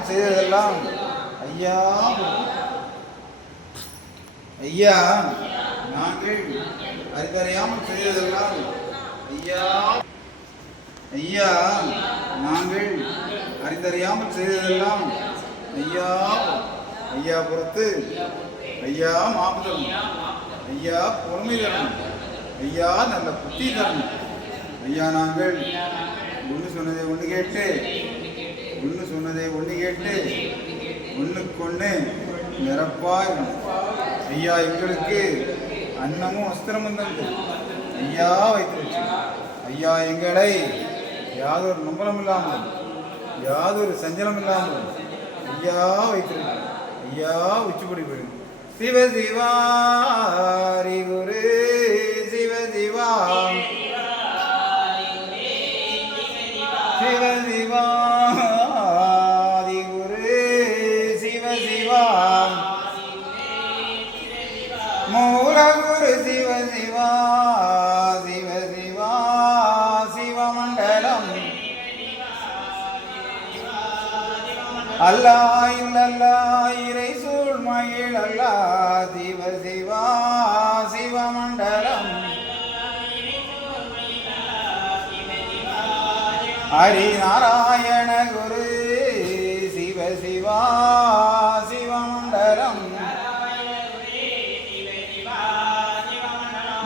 நாம் செய்ததெல்லாம் ஐயா. ஐயா நாங்கள் அறிந்தறியாமல் செய்ததெல்லாம் ஐயா. ஐயா நாங்கள் அறிந்தறியாமல் செய்ததெல்லாம் ஐயா. ஐயா புறத்து ஐயா மாபுதம் ஐயா பொறுமை தரணும் ஐயா நல்ல புத்தி தரணும் ஐயா நாங்கள் ஒன்று சொன்னதை ஒன்று கேட்டு ஒன்று சொன்னதை ஒன்று கேட்டு ஒன்றுக்கொன்று நிரப்பாய். ஐயா எங்களுக்கு அன்னமும் வஸ்திரமும் தந்து. ஐயா வைத்து வச்சு ஐயா எங்களை யாதொரு நம்பலம் இல்லாமல் யாதொரு சஞ்சலம் இல்லாமல் ஐயா வைத்திருக்கு ஐயா உச்சிப்படி போயிடும் சிவ சிவாரி குரு சிவ சிவா. அல்லா இல்லல்லா இறை சூழ்மயில் அல்லா சிவ சிவா சிவமண்டலம். ஹரி நாராயண குரு சிவ சிவா சிவமண்டலம்.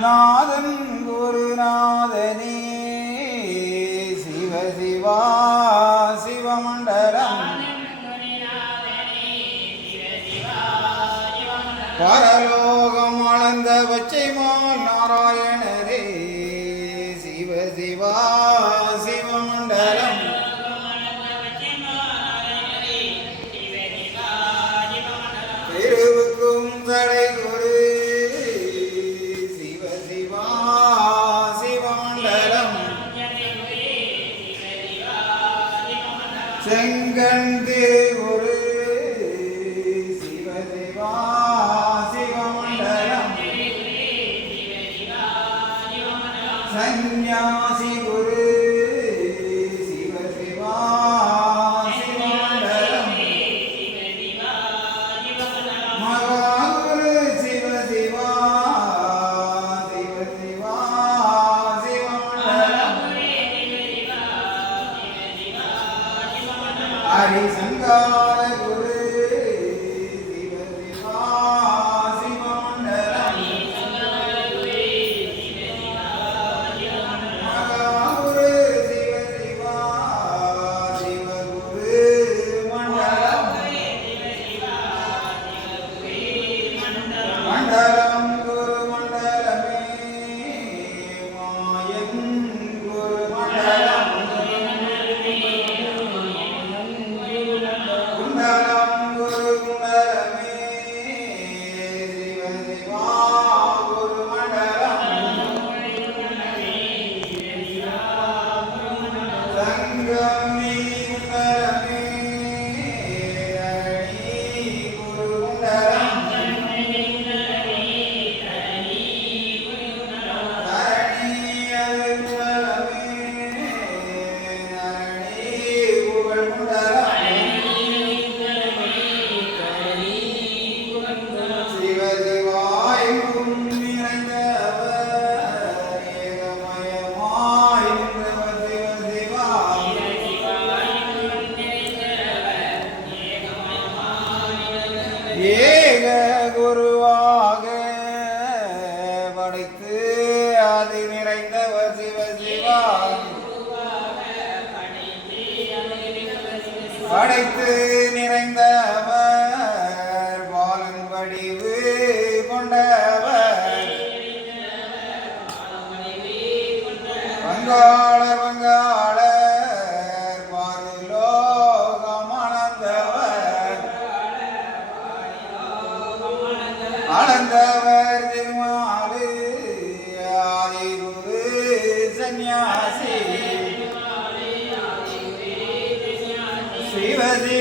நாதன் ஆதி நிறைந்தவர் சிவ சிவா. படைத்து நிறைந்த அவர் பாலன் வடிவு கொண்டவர். வங்காளர் வங்காளர் பாரிலோகம் ஆனந்த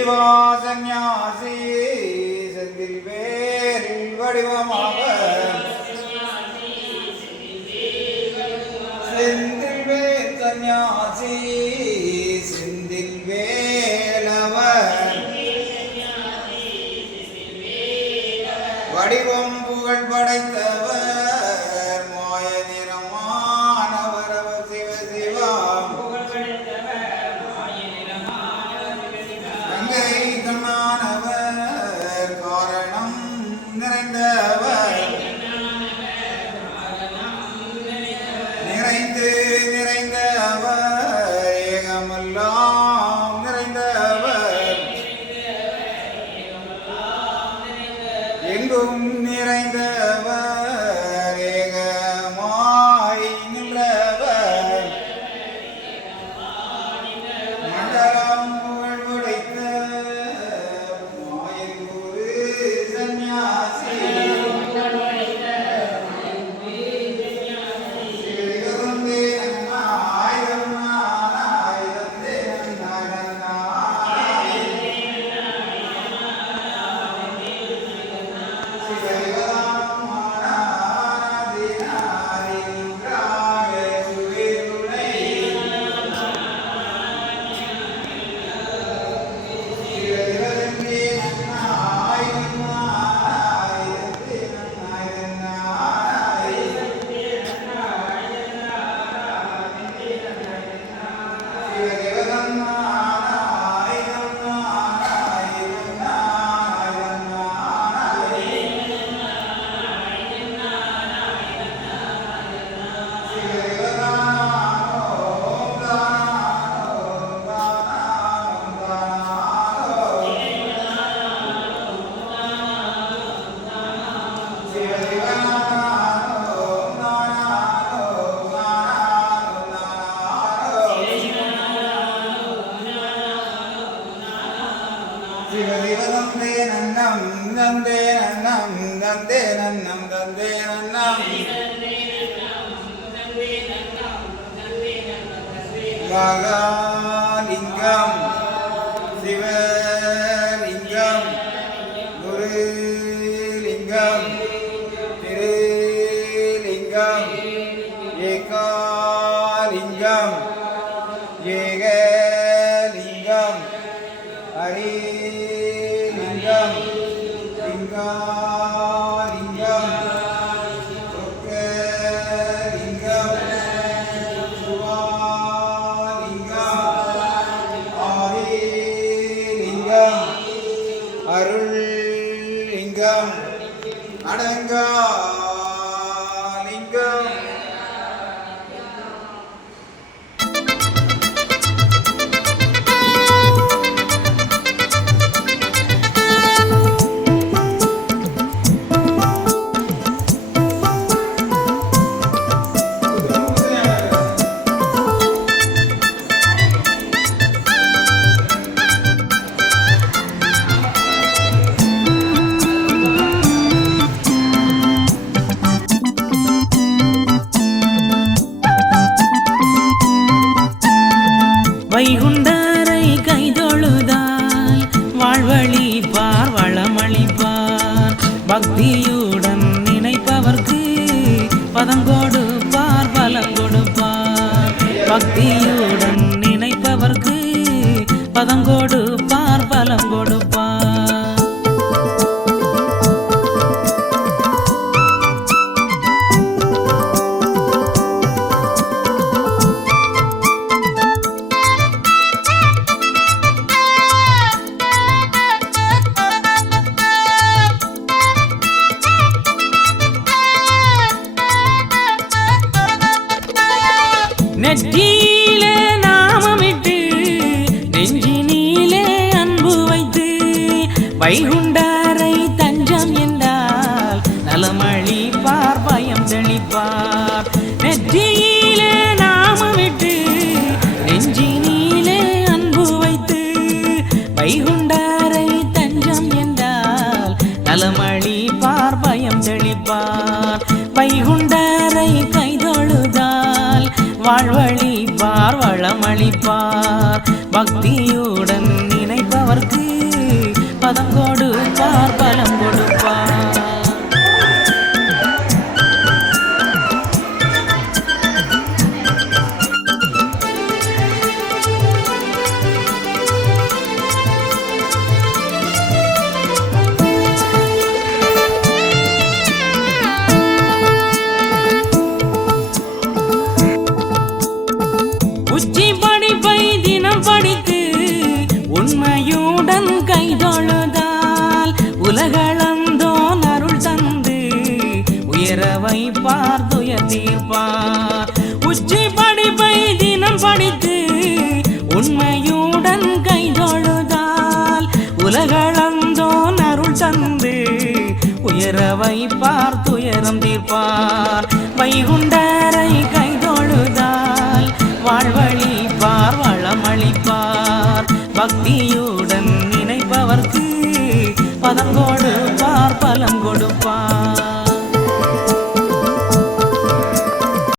சிவா சந்நியாசி செந்தில் வேரில் வடிவமாக செந்தில் வேர் சந்நியாசி. மகாலிங்கம் சிவலிங்கம் குருலிங்கம் திருலிங்கம் ஏகாலிங்கம் ஏகலிங்கம் ஹரிலிங்கம் லிங்கம் தெளிப்பார் நெற்றியிலே நாமமிட்டு நெஞ்சினிலே அன்பு வைத்து வைகுண்டரை தஞ்சம் என்றால் நலமழி பயம் தெளிப்பார். வைகுண்டரை கைதொழுதால் வாழ்வழி வளமளிப்பார். பக்தியுடன் நினைப்பவர்க்கு பதங்கோடு தீர்ப்பார் துயர் தீர்ப்பார். உச்சி படிப்பை தினம் படித்து உண்மையுடன் கைதொழுதால் உலகளந்தோன் அருள் தந்து உயர வைப்பார் துயரம் தீர்ப்பார். வைகுண்டரை கைதொழுதால் வாழ்வழி பார் வளமளிப்பார். பக்தியுடன் நினைப்பவர்க்கு பதங்கோடு பார் பலம்